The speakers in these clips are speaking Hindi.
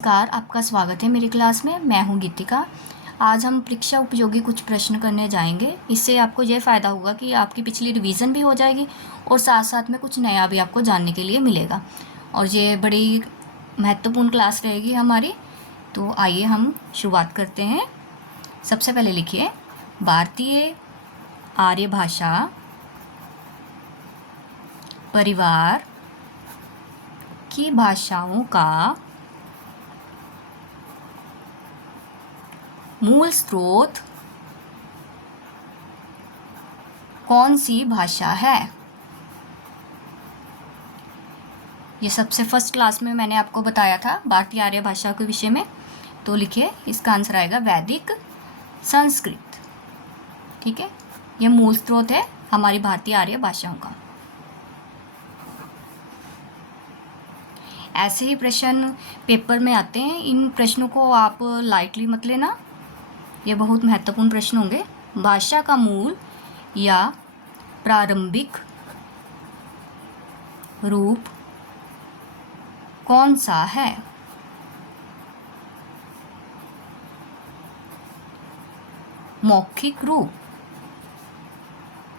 नमस्कार, आपका स्वागत है मेरी क्लास में। मैं हूं गीतिका। आज हम परीक्षा उपयोगी कुछ प्रश्न करने जाएंगे। इससे आपको ये फ़ायदा होगा कि आपकी पिछली रिवीजन भी हो जाएगी और साथ साथ में कुछ नया भी आपको जानने के लिए मिलेगा। और ये बड़ी महत्वपूर्ण क्लास रहेगी हमारी। तो आइए हम शुरुआत करते हैं। सबसे पहले लिखिए, भारतीय आर्य भाषा परिवार की भाषाओं का मूल स्रोत कौन सी भाषा है? ये सबसे फर्स्ट क्लास में मैंने आपको बताया था भारतीय आर्य भाषा के विषय में। तो लिखिए, इसका आंसर आएगा वैदिक संस्कृत। ठीक है, ये मूल स्रोत है हमारी भारतीय आर्य भाषाओं का। ऐसे ही प्रश्न पेपर में आते हैं। इन प्रश्नों को आप लाइटली मत लेना, ये बहुत महत्वपूर्ण प्रश्न होंगे। भाषा का मूल या प्रारंभिक रूप कौन सा है? मौखिक रूप।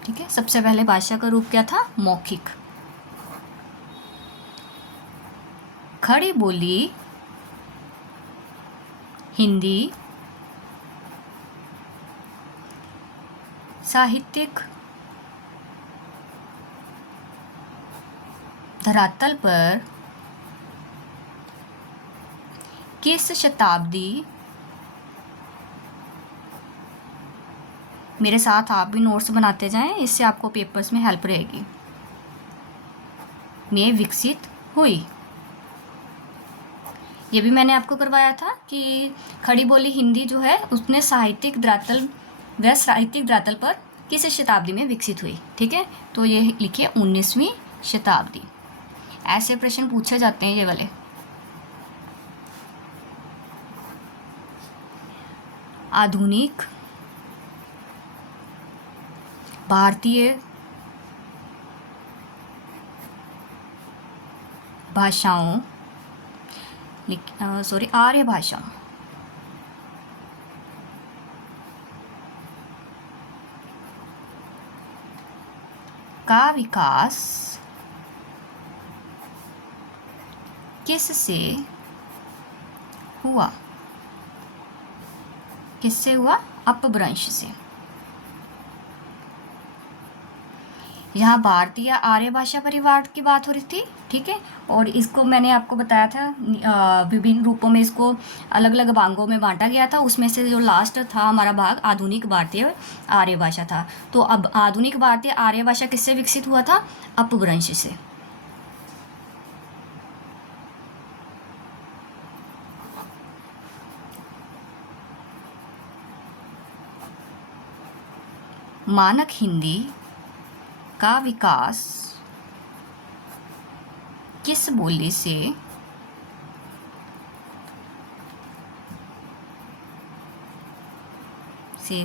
ठीक है, सबसे पहले भाषा का रूप क्या था? मौखिक। खड़ी बोली हिंदी साहित्यिक धरातल पर किस शताब्दी, मेरे साथ आप भी नोट्स बनाते जाएं, इससे आपको पेपर्स में हेल्प रहेगी, में विकसित हुई? ये भी मैंने आपको करवाया था कि खड़ी बोली हिंदी जो है उसने साहित्यिक धरातल पर किस शताब्दी में विकसित हुई। ठीक है, तो ये लिखिए 19वीं शताब्दी। ऐसे प्रश्न पूछे जाते हैं ये वाले। आधुनिक भारतीय भाषाओं आर्य भाषा का विकास किससे हुआ? किससे हुआ? अपभ्रंश से। यहाँ भारतीय आर्य भाषा परिवार की बात हो रही थी। ठीक है, और इसको मैंने आपको बताया था विभिन्न रूपों में इसको अलग अलग भागों में बांटा गया था। उसमें से जो लास्ट था हमारा भाग आधुनिक भारतीय आर्य भाषा था। तो अब आधुनिक भारतीय आर्य भाषा किससे विकसित हुआ था? अपभ्रंश से। मानक हिंदी का विकास किस बोली से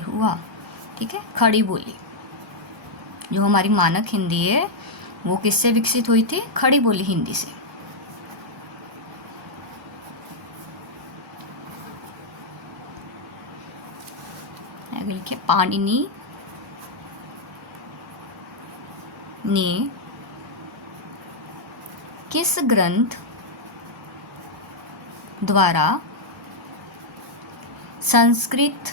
हुआ? ठीक है, खड़ी बोली जो हमारी मानक हिंदी है वो किससे विकसित हुई थी? खड़ी बोली हिंदी से। लिखिए, पाणिनि ने किस ग्रंथ द्वारा संस्कृत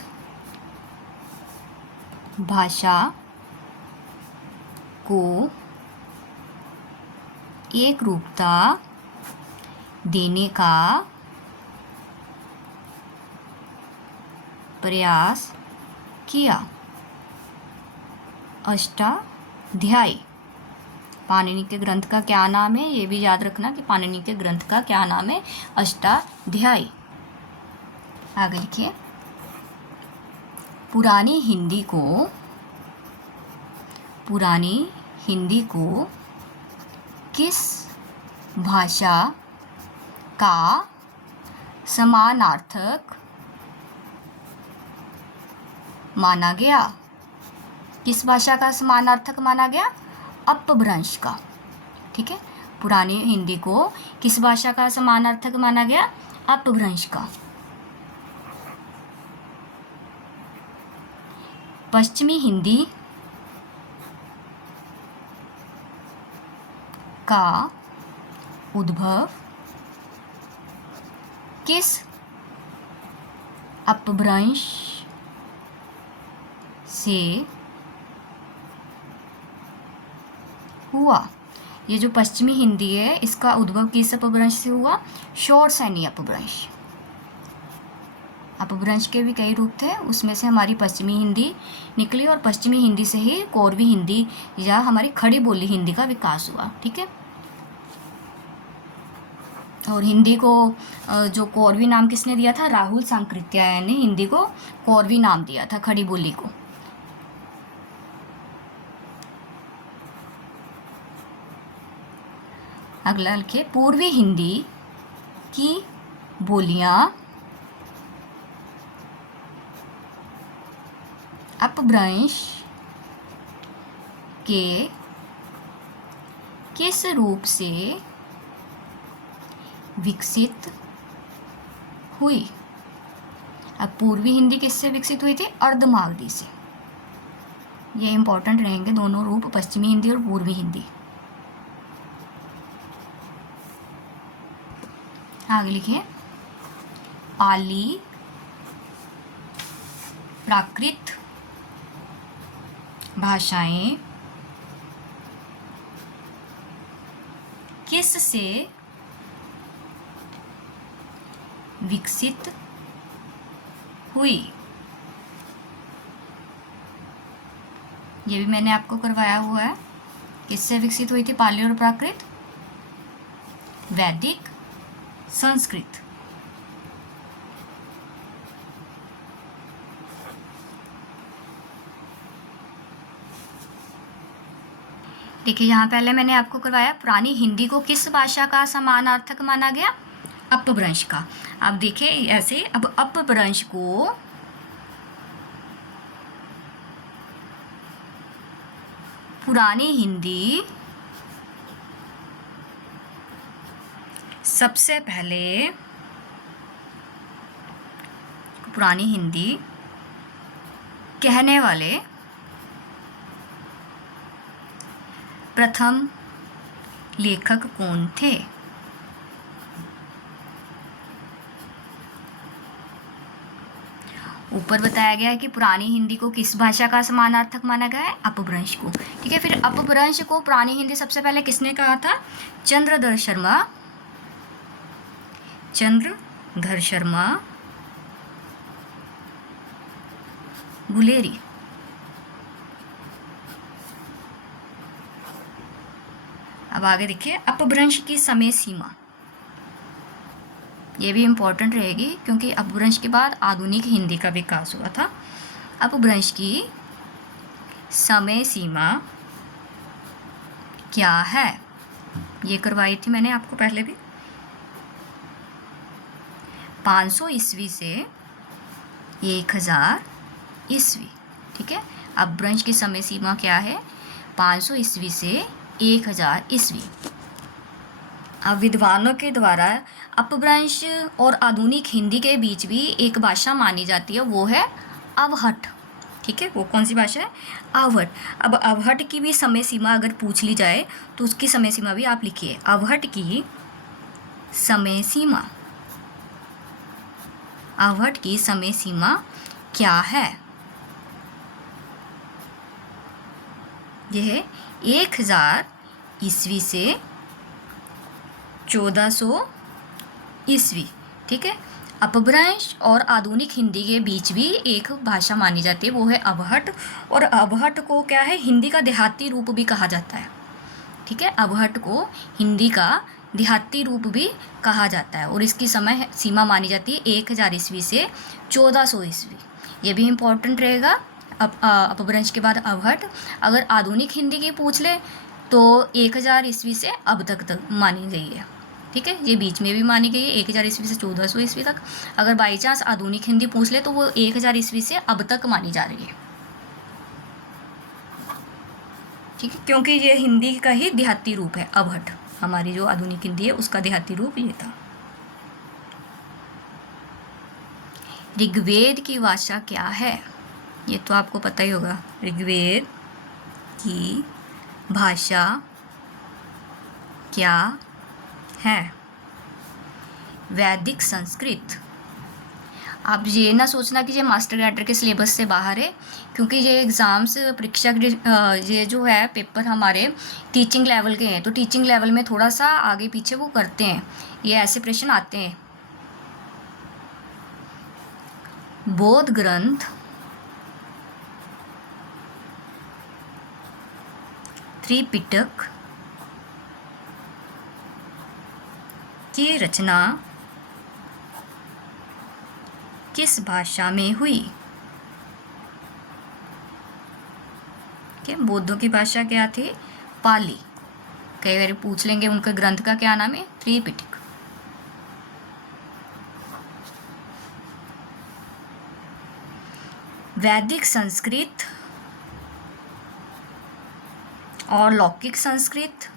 भाषा को एक रूपता देने का प्रयास किया? अष्टाध्यायी। पाणिनि के ग्रंथ का क्या नाम है? ये भी याद रखना कि पाणिनि के ग्रंथ का क्या नाम है? अष्टाध्यायी। आगे लिखिए, पुरानी हिंदी को किस भाषा का समानार्थक माना गया? किस भाषा का समानार्थक माना गया? अपभ्रंश का। ठीक है, पुरानी हिंदी को किस भाषा का समानार्थक माना गया? अपभ्रंश का। पश्चिमी हिंदी का उद्भव किस अपभ्रंश से हुआ? ये जो पश्चिमी हिंदी है इसका उद्भव किस अपभ्रंश से हुआ? शौरसेनी अपभ्रंश। अपभ्रंश के भी कई रूप थे, उसमें से हमारी पश्चिमी हिंदी निकली और पश्चिमी हिंदी से ही कोरवी हिंदी या हमारी खड़ी बोली हिंदी का विकास हुआ। ठीक है, और हिंदी को जो कोरवी नाम किसने दिया था? राहुल सांकृत्यायन ने हिंदी को कोरवी नाम दिया था, खड़ी बोली को। अगला लिखिए, पूर्वी हिंदी की बोलियां अपभ्रंश के किस रूप से विकसित हुई? अब पूर्वी हिंदी किससे विकसित हुई थी? अर्धमागधी से। ये इंपॉर्टेंट रहेंगे दोनों रूप, पश्चिमी हिंदी और पूर्वी हिंदी। आगे लिखिए, पाली प्राकृत भाषाएं किस से विकसित हुई? ये भी मैंने आपको करवाया हुआ है। किससे विकसित हुई थी पाली और प्राकृत? वैदिक संस्कृत। देखिए, यहाँ पहले मैंने आपको करवाया पुरानी हिंदी को किस भाषा का समानार्थक माना गया? अपभ्रंश का। अब देखिए ऐसे, अब अपभ्रंश को पुरानी हिंदी सबसे पहले, पुरानी हिंदी कहने वाले प्रथम लेखक कौन थे? ऊपर बताया गया है कि पुरानी हिंदी को किस भाषा का समानार्थक माना गया है? अपभ्रंश को। ठीक है, फिर अपभ्रंश को पुरानी हिंदी सबसे पहले किसने कहा था? चंद्रधर शर्मा गुलेरी। अब आगे देखिए, अपभ्रंश की समय सीमा। ये भी इम्पोर्टेंट रहेगी क्योंकि अपभ्रंश के बाद आधुनिक हिंदी का विकास हुआ था। अपभ्रंश की समय सीमा क्या है? ये करवाई थी मैंने आपको पहले भी। 500 ईस्वी से 1000 ईस्वी। ठीक है, अपभ्रंश की समय सीमा क्या है? 500 ईस्वी से 1000 ईस्वी। अब विद्वानों के द्वारा अपभ्रंश और आधुनिक हिंदी के बीच भी एक भाषा मानी जाती है, वो है अवहट। ठीक है, वो कौन सी भाषा है? अवहट। अब अवहट की भी समय सीमा अगर पूछ ली जाए तो उसकी समय सीमा भी आप लिखिए। अवहट की समय सीमा, अवहट की समय सीमा क्या है? यह 1000 ईस्वी से 1400 ईस्वी। ठीक है, अपभ्रंश और आधुनिक हिंदी के बीच भी एक भाषा मानी जाती है, वो है अवहट। और अवहट को क्या है? हिंदी का देहाती रूप भी कहा जाता है। ठीक है, अवहट को हिंदी का देहाती रूप भी कहा जाता है और इसकी समय सीमा मानी जाती है 1000 ईस्वी से 1400 ईस्वी। ये भी इम्पोर्टेंट रहेगा। अपभ्रंश के बाद अवहट। अगर आधुनिक हिंदी की पूछ ले तो 1000 ईस्वी से अब तक मानी गई है। ठीक है, ये बीच में भी मानी गई है 1000 ईस्वी से 1400 ईस्वी तक। अगर बाई चांस आधुनिक हिंदी पूछ ले तो वो 1000 ईस्वी से अब तक मानी जा रही है। ठीक है, क्योंकि ये हिंदी का ही देहाती रूप है अवहट। हमारी जो आधुनिक हिंदी है उसका देहाती रूप ये था। ऋग्वेद की भाषा क्या है? ये तो आपको पता ही होगा। ऋग्वेद की भाषा क्या है? वैदिक संस्कृत। आप ये ना सोचना कि ये मास्टर कैडर के सिलेबस से बाहर है, क्योंकि ये एग्ज़ाम्स परीक्षा ये जो है पेपर हमारे टीचिंग लेवल के हैं, तो टीचिंग लेवल में थोड़ा सा आगे पीछे वो करते हैं, ये ऐसे प्रश्न आते हैं। बौद्ध ग्रंथ त्रिपिटक की रचना किस भाषा में हुई? बौद्धों की भाषा क्या थी? पाली। कई बार पूछ लेंगे उनके ग्रंथ का क्या नाम है? त्रिपिटक। वैदिक संस्कृत और लौकिक संस्कृत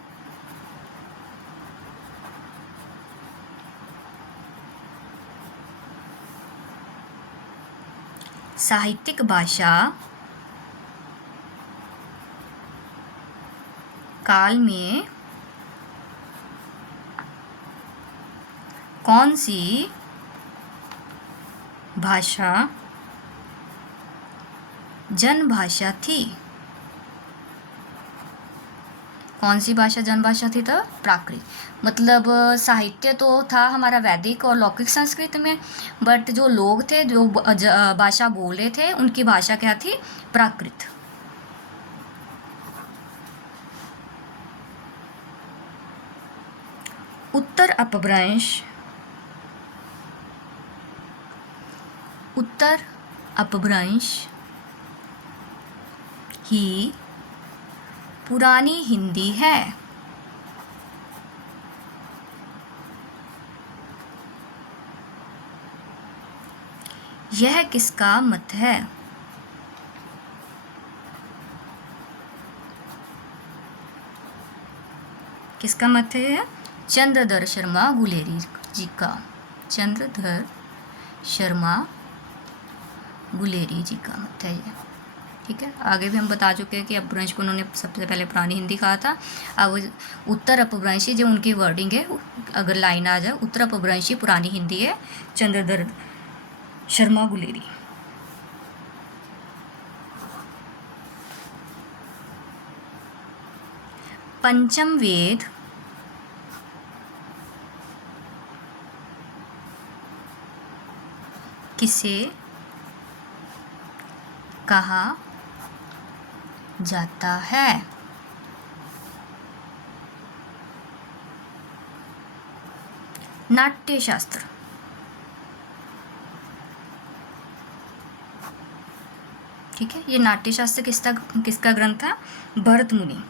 साहित्यिक भाषा काल में कौन सी भाषा जनभाषा थी? कौन सी भाषा जनभाषा थी? तो प्राकृत। मतलब साहित्य तो था हमारा वैदिक और लौकिक संस्कृत में, बट जो लोग थे, जो भाषा बोल रहे थे, उनकी भाषा क्या थी? प्राकृत। उत्तर अपभ्रंश ही पुरानी हिंदी है। यह किसका मत है? किसका मत है? चंद्रधर शर्मा गुलेरी जी का। चंद्रधर शर्मा गुलेरी जी का मत है ये। ठीक है, आगे भी हम बता चुके हैं कि अपभ्रंश को उन्होंने सबसे पहले पुरानी हिंदी कहा था। अब उत्तर अपभ्रंशी जो उनकी वर्डिंग है, अगर लाइन आ जाए, उत्तर अपभ्रंशी पुरानी हिंदी है, चंद्रधर शर्मा गुलेरी। पंचम वेद किसे कहा जाता है? नाट्यशास्त्र। ठीक है, ये नाट्यशास्त्र किसका ग्रंथ था? भरत मुनि।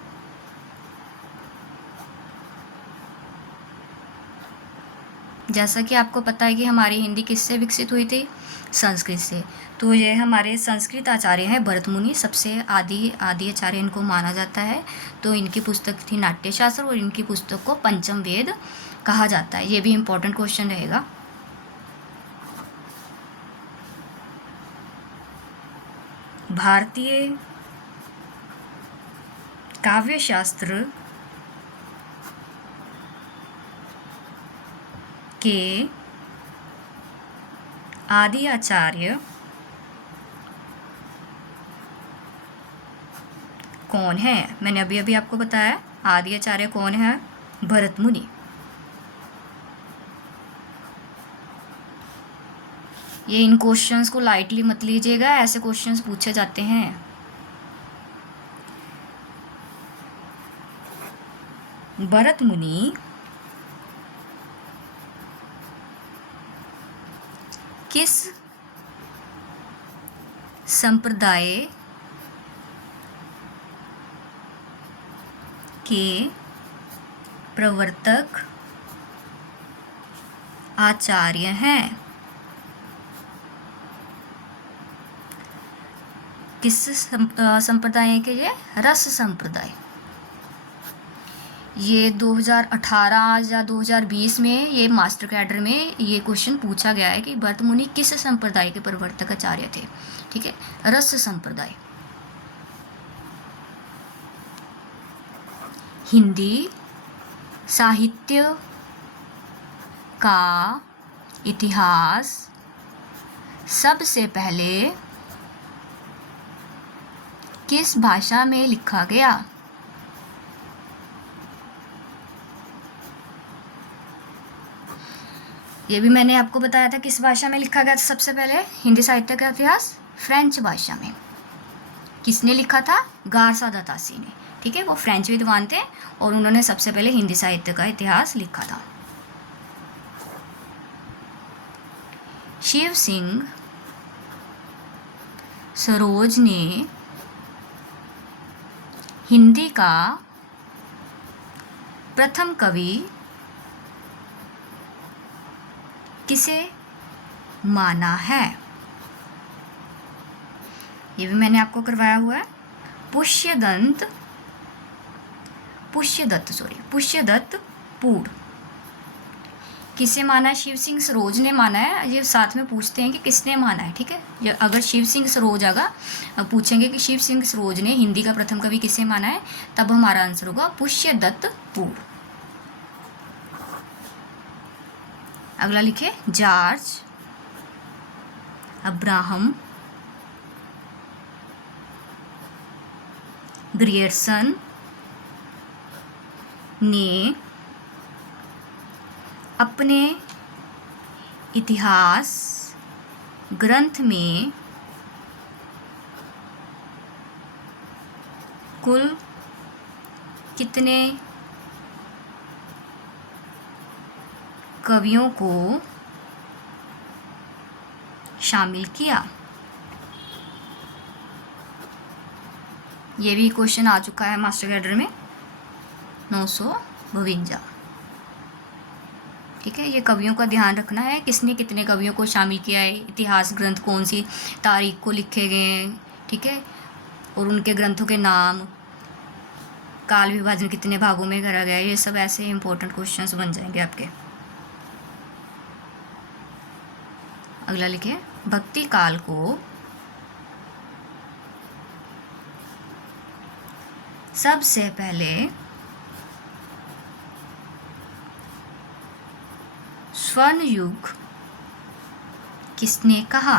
जैसा कि आपको पता है कि हमारी हिंदी किससे विकसित हुई थी? संस्कृत से। तो ये हमारे संस्कृत आचार्य हैं भरत मुनि, सबसे आदि आचार्य इनको माना जाता है। तो इनकी पुस्तक थी नाट्यशास्त्र और इनकी पुस्तक को पंचम वेद कहा जाता है। ये भी इम्पोर्टेंट क्वेश्चन रहेगा। भारतीय काव्यशास्त्र के आदि आचार्य कौन है? मैंने अभी अभी आपको बताया आदि आचार्य कौन है? भरत मुनि। ये इन क्वेश्चंस को लाइटली मत लीजिएगा, ऐसे क्वेश्चंस पूछे जाते हैं। भरत मुनि किस संप्रदाय के प्रवर्तक आचार्य हैं? किस संप्रदाय के? ये रस संप्रदाय। ये 2018 या 2020 में ये मास्टर कैडर में ये क्वेश्चन पूछा गया है कि भरत मुनि किस संप्रदाय के प्रवर्तक आचार्य थे। ठीक है, रस संप्रदाय। हिंदी साहित्य का इतिहास सबसे पहले किस भाषा में लिखा गया? ये भी मैंने आपको बताया था किस भाषा में लिखा गया था सबसे पहले हिंदी साहित्य का इतिहास, फ्रेंच भाषा में। किसने लिखा था? गारसा दा तासी ने। ठीक है, वो फ्रेंच विद्वान थे और उन्होंने सबसे पहले हिंदी साहित्य का इतिहास लिखा था। शिव सिंह सरोज ने हिंदी का प्रथम कवि किसे माना है? ये भी मैंने आपको करवाया हुआ है। पुष्यदत्त पूर किसे माना है? शिव सिंह सरोज ने माना है। ये साथ में पूछते हैं कि किसने माना है। ठीक है, ये अगर शिव सिंह सरोज आगा पूछेंगे कि शिव सिंह सरोज ने हिंदी का प्रथम कवि किसे माना है, तब हमारा आंसर होगा पुष्यदत्त पूर। अगला लिखे जॉर्ज अब्राहम ग्रियर्सन ने अपने इतिहास ग्रंथ में कुल कितने कवियों को शामिल किया? ये भी क्वेश्चन आ चुका है मास्टर कैडर में 952। ठीक है, ये कवियों का ध्यान रखना है, किसने कितने कवियों को शामिल किया है, इतिहास ग्रंथ कौन सी तारीख को लिखे गए हैं। ठीक है, और उनके ग्रंथों के नाम, काल विभाजन कितने भागों में करा गया है, ये सब ऐसे इंपॉर्टेंट क्वेश्चंस बन जाएंगे आपके। अगला लिखे भक्ति काल को सबसे पहले स्वर्ण युग किसने कहा?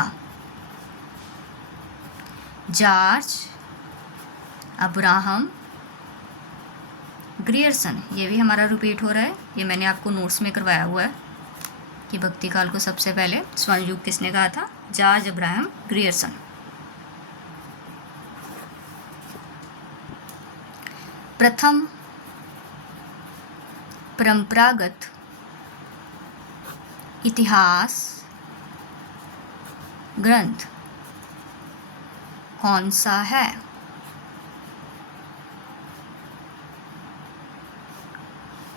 George Abraham Grierson. ये भी हमारा रिपीट हो रहा है, ये मैंने आपको नोट्स में करवाया हुआ है कि भक्ति काल को सबसे पहले स्वर्ण युग किसने कहा था? George Abraham Grierson. प्रथम परंपरागत इतिहास ग्रंथ कौन सा है?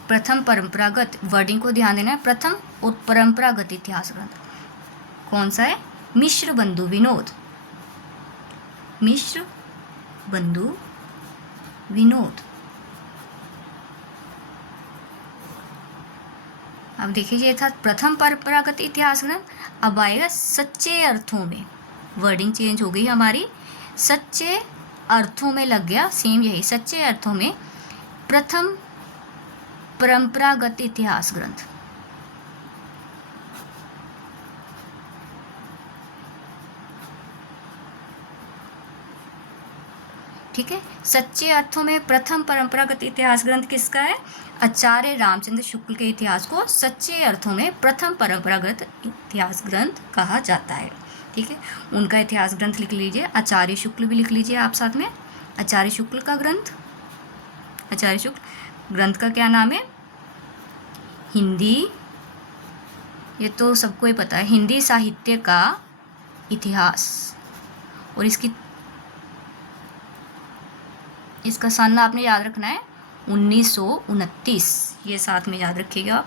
प्रथम परंपरागत, वर्डिंग को ध्यान देना है, प्रथम और परंपरागत इतिहास ग्रंथ कौन सा है? मिश्र बंधु विनोद। मिश्र बंधु विनोद। अब देखिए, ये था प्रथम परंपरागत इतिहास ग्रंथ, अब आएगा सच्चे अर्थों में। वर्डिंग चेंज हो गई हमारी, सच्चे अर्थों में लग गया सेम यही, सच्चे अर्थों में प्रथम परंपरागत इतिहास ग्रंथ। ठीक है, सच्चे अर्थों में प्रथम परंपरागत इतिहास ग्रंथ किसका है? आचार्य रामचंद्र शुक्ल के इतिहास को सच्चे अर्थों में प्रथम परंपरागत इतिहास ग्रंथ कहा जाता है। ठीक है, उनका इतिहास ग्रंथ लिख लीजिए, आचार्य शुक्ल भी लिख लीजिए आप साथ में। आचार्य शुक्ल का ग्रंथ, आचार्य शुक्ल ग्रंथ का क्या नाम है? हिंदी, ये तो सबको ही पता है, हिंदी साहित्य का इतिहास। और इसका सन आपने याद रखना है 1929, ये साथ में याद रखिएगा।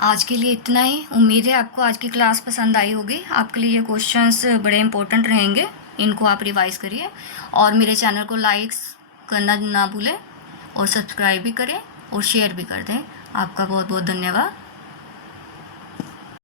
आज के लिए इतना ही। उम्मीद है आपको आज की क्लास पसंद आई होगी। आपके लिए ये क्वेश्चंस बड़े इंपॉर्टेंट रहेंगे, इनको आप रिवाइज करिए और मेरे चैनल को लाइक्स करना ना भूलें और सब्सक्राइब भी करें और शेयर भी कर दें। आपका बहुत बहुत धन्यवाद।